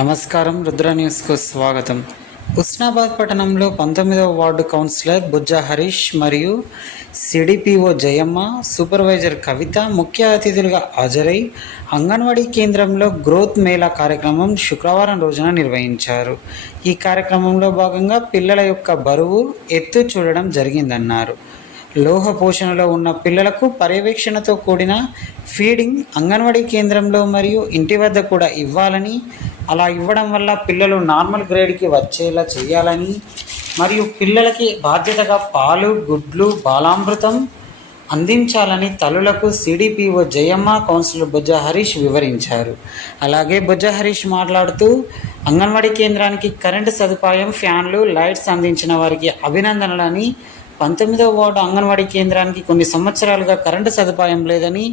నమస్కారం. రుద్ర న్యూస్కు స్వాగతం. ఉస్నాబాద్ పట్టణంలో 19వ వార్డు కౌన్సిలర్ బుజ్జ హరీష్ మరియు సిడిపిఓ జయమ్మ, సూపర్వైజర్ కవిత ముఖ్య అతిథులుగా హాజరై అంగన్వాడీ కేంద్రంలో గ్రోత్ మేళా కార్యక్రమం శుక్రవారం రోజున నిర్వహించారు. ఈ కార్యక్రమంలో భాగంగా పిల్లల యొక్క బరువు, ఎత్తు చూడడం జరిగిందన్నారు. లోహ పోషణలో ఉన్న పిల్లలకు పర్యవేక్షణతో కూడిన ఫీడింగ్ అంగన్వాడీ కేంద్రంలో మరియు ఇంటి వద్ద కూడా ఇవ్వాలని, అలా ఇవ్వడం వల్ల పిల్లలు నార్మల్ గ్రేడ్కి వచ్చేలా చేయాలని మరియు పిల్లలకి బాధ్యతగా పాలు, గుడ్లు, బాలామృతం అందించాలని తల్లులకు సిడిపిఓ జయమ్మ, కౌన్సిలర్ బుజ్జ హరీష్ వివరించారు. అలాగే బుజ్జ హరీష్ మాట్లాడుతూ అంగన్వాడీ కేంద్రానికి కరెంటు సదుపాయం, ఫ్యాన్లు, లైట్స్ అందించిన వారికి అభినందనలని, 19వ వార్డు అంగన్వాడీ కేంద్రానికి కొన్ని సంవత్సరాలుగా కరెంటు సదుపాయం లేదని,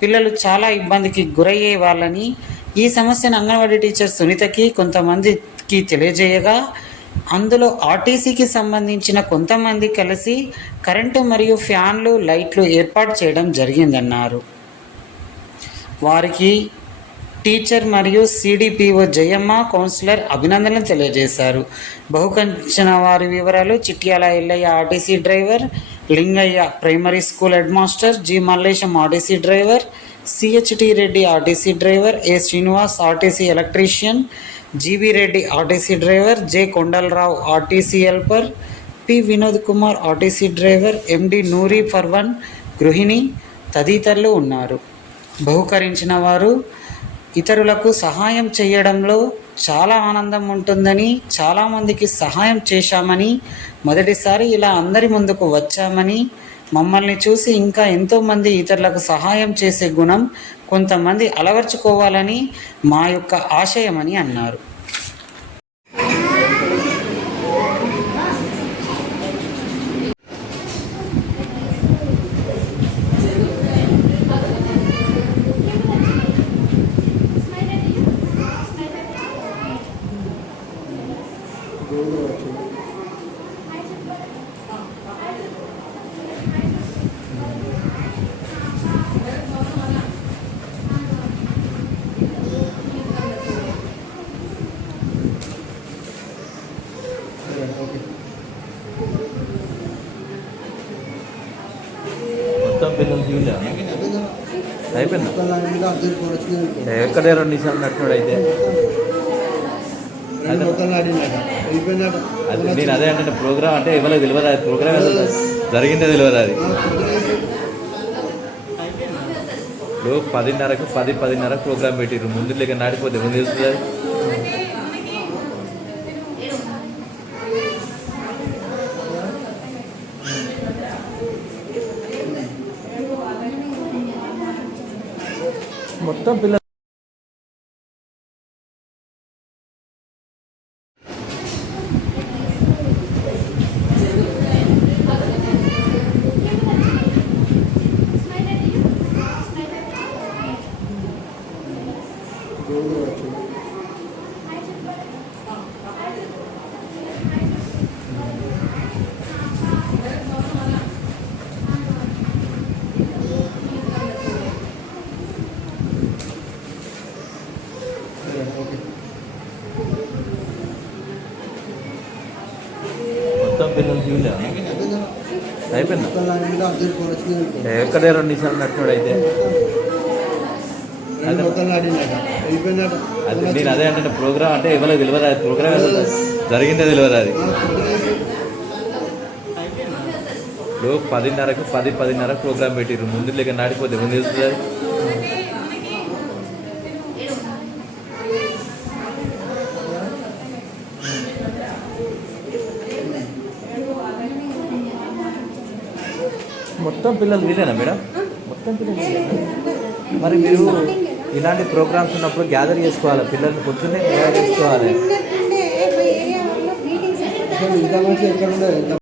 పిల్లలు చాలా ఇబ్బందికి గురయ్యే వాళ్ళని, ఈ సమస్యను అంగన్వాడీ టీచర్ సునీతకి కొంతమందికి తెలియజేయగా అందులో ఆర్టీసీకి సంబంధించిన కొంతమంది కలిసి కరెంటు మరియు ఫ్యాన్లు, లైట్లు ఏర్పాటు చేయడం జరిగిందన్నారు. వారికి టీచర్ మరియు సిడిపిఓ జయమ్మ, కౌన్సిలర్ అభినందనలు తెలియజేశారు. బహుకరించిన వారి వివరాలు: Chityala Yellaiah RTC driver, Lingaiah primary school head master, G Mallesham RTC driver, సిహెచ్టి Reddy RTC driver, A Srinivas RTC electrician, GB Reddy RTC driver, J Kondalarao RTC helper, P Vinod Kumar RTC driver, MD Noori ఫర్వన్ గృహిణి తదితరులు ఉన్నారు. బహుకరించిన వారు ఇతరులకు సహాయం చేయడంలో చాలా ఆనందం ఉంటుందని, చాలామందికి సహాయం చేశామని, మొదటిసారి ఇలా అందరి ముందుకు వచ్చామని, మమ్మల్ని చూసి ఇంకా ఎంతోమంది ఇతరులకు సహాయం చేసే గుణం కొంతమంది అలవర్చుకోవాలని మా యొక్క ఆశయమని అన్నారు. మొత్తం పిల్లలు చూడలే అయిపోయిందా? ఎక్కడే 2 నిమిషాలు నట్టుడు అయితే అది నేను అదే అంటే ప్రోగ్రామ్ అంటే ఇవ్వలేదు, తెలియదు. అది ప్రోగ్రామ్ జరిగిందే తెలియదు. అది ఇప్పుడు 10:30కు 10:10:30 ప్రోగ్రామ్ పెట్టిర్రు. ముందు లేక నాటిపోతే ముందు తెలుస్తుంది. మొత్తం పిల్లలు చూడలే అయిపోయిందా? ఎక్కడే 2 నిమిషాలు నట్టుడు అయితే అది నేను అదే అంటే ప్రోగ్రామ్ అంటే ఇవ్వలేదు, తెలియదు. అది ప్రోగ్రామ్ జరిగిందే తెలియదు. అది ఇప్పుడు 10:30కు 10:10:30 ప్రోగ్రామ్ పెట్టిర్రు. ముందు లేక నాటిపోతే ముందు తెలుస్తుంది. మొత్తం పిల్లలు వీలేనా మేడం? మొత్తం పిల్లలు. మరి మీరు ఇలాంటి ప్రోగ్రామ్స్ ఉన్నప్పుడు గ్యాదర్ చేసుకోవాలి, పిల్లల్ని పొద్దున్నే గ్యాదర్ చేసుకోవాలి.